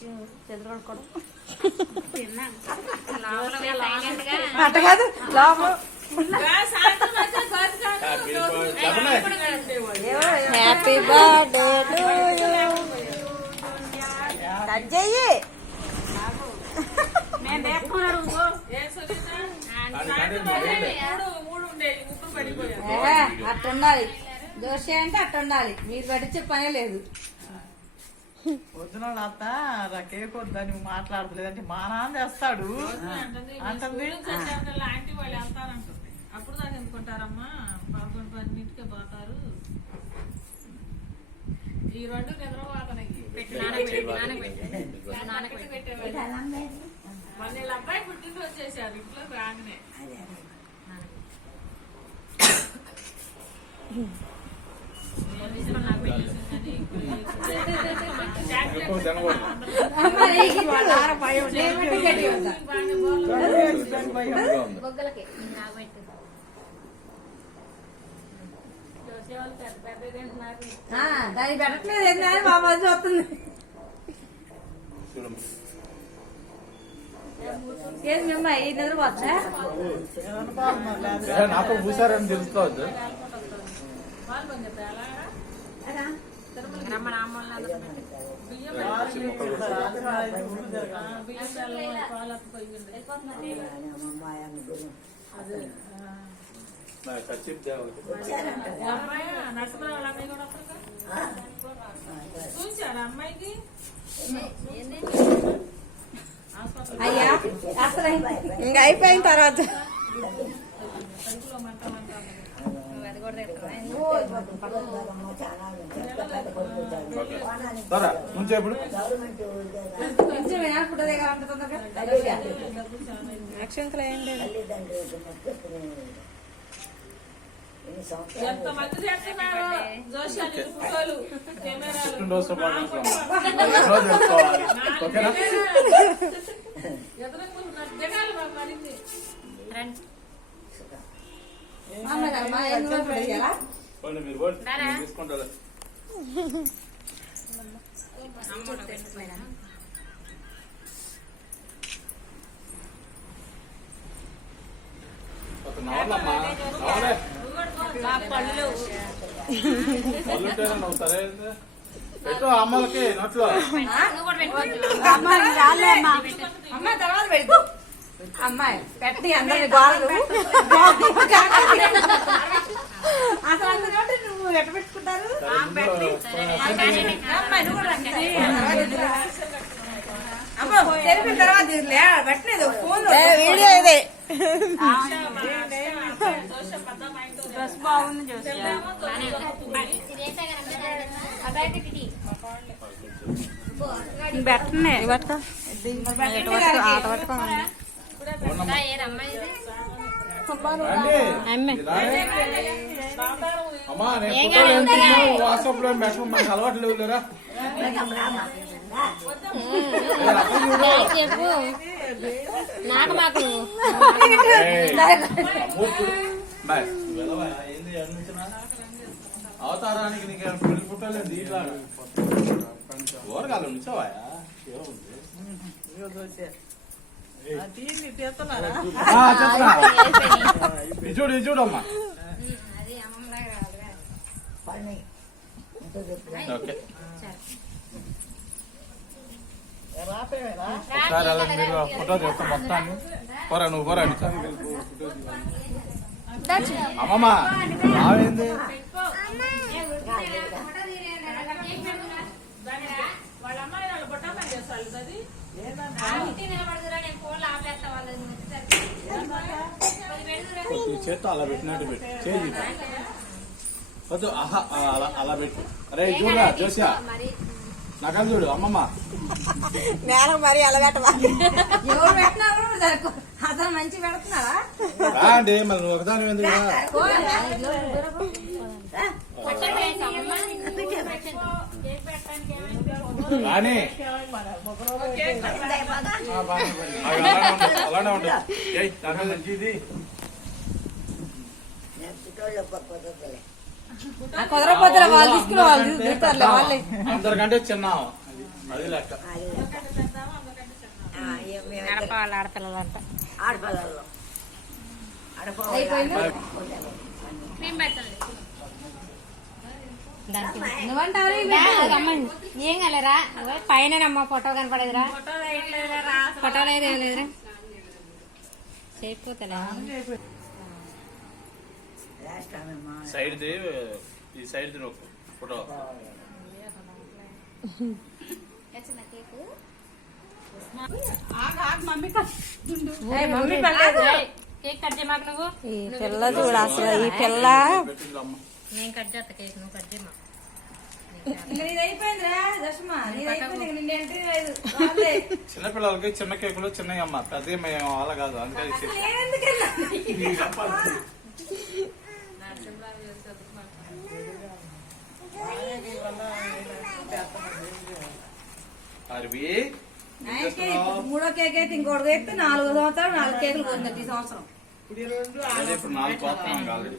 చెదరగొట్టుకోవడం అట్ట కాదు లోపల happy birthday to you cut చెయ్యి అట్టుండాలి జోషి అంటే అట్టుండాలి మీరు పట్టించే పనే లేదు పొద్దున అత్త కేక్ వద్దా నువ్వు మాట్లాడలేదు అంటే మా నాన్న చేస్తాడు అంటుంది. ఆంటీ వాళ్ళు వెళ్తారంటుంది. అప్పుడు దాకా ఎందుకుంటారమ్మా 11-12కే పోతారు. ఈ రెండు నిద్రపోతానికి మన వీళ్ళ అబ్బాయి పుట్టింది వచ్చేసారు ఇంట్లో రాగానే. దాన్ని పెట్టట్లేదు ఏంటని మా మధ్య వస్తుంది ఏది మేము ఈ నిద్రపోతా నాతో పూసారని తెలుసుకోవద్దు. అమ్మాయికి అయ్యా అసలు ఇంకా అయిపోయిన తర్వాత ఇప్పుడు కొంచెం వినాలకుంటుందే అక్షంతలు ఏంటి ఎంతమంది చేస్తున్నారు జోషాలు ఫోటోలు మీరు తీసుకుంటారు. సరే పెట్టు అమ్మలకి నోట్లో అమ్మాయి తర్వాత పెడతా అమ్మాయి పెట్టి అందరి బాధలు అసలు అందరి నువ్వు ఎట్ట పెట్టుకుంటారు అమ్మ తెలిపిన తర్వాత పెట్టలేదు ఫోన్ వీడియో ఇదే బాగుంది పెట్టనే పట్టుకో ఆట పట్టుకో అమ్మా వాట్సాప్ లో మనకు అలవాటు లేవు లేరా చెప్పు నాకు మాకు అవతారానికి నీకు పెళ్లి పుట్టలేదు దీంట్లో ఓరగాలు ఉంచావా చూడు చూడమ్మా ఓకే ఒకసారి అలా మీరు ఫోటో చేస్తాం మొత్తాన్ని పోరా నువ్వు పోరా అమ్మమ్మ రావేంది వాళ్ళ అమ్మాయి వాళ్ళు బొట్ట పని చేస్తారు అది చేత్తో అలా పెట్టినట్టు పెట్టు చేయి వద్దు అలా పెట్టు అరే చూడా జోసియా నాకని చూడు అమ్మమ్మ నేల మరి అలా పెట్టవా ఎవరు పెట్టినా అసలు మంచి పెడుతున్నారా అండి మరి నువ్వు ఒకదాని ఎందుకు రాని అలానే ఉంటుంది మంచిది కుదరపోతారా వాళ్ళు తీసుకుని వాళ్ళు వాళ్ళే అందరికంటే చిన్న అది లెక్క. అది ఒకటి చేద్దామా అందుకంటే చేద్దాం. మేమిద్దరం గడప వాళ్ళ ఆడపిల్లలంట ఆడపిల్లల్లో అయిపోయిందా? ఆడపిల్ల క్రీమ్ పెట్టండి దానికి నువ్వంటారు ఏం కలరా పైన అమ్మ ఫోటో కనపడేదిరా ఫోటోలు వేయట్లేదురా ఫోటోలో ఏదేం లేదురా చేయకపోతలే వేస్తామేమో సైడ్ ది ఈ సైడ్ ది నొక్కు ఫోటో. మమ్మీ పర్లేదు కేక్ కట్ చేయమాకు నువ్వు ఈ పిల్ల చూడు అసలు ఈ పిల్ల పెట్టింది అమ్మ. నేను కట్ చేస్తా కేక్ నువ్వు కట్ చేయమా నీది అయిపోయిందిరా దశమా నీది అయిపోయింది నిన్న ఎంట్రీ లేదు చిన్నపిల్లలకి చిన్న కేకులు చిన్నవి అమ్మ, పెద్ద అలా కాదు. అందుకని నీకు చెప్పాలి. అరవి ఆయనకి మూడో కేక్ అయితే ఇంకోటి ఎత్తే 4 సంవత్సరాలు 4 కేకులు కొంది ఈ సంవత్సరం ఇప్పుడు ఈ రెండు ఇప్పుడు 4 కోస్తున్నాం ఆల్రెడీ.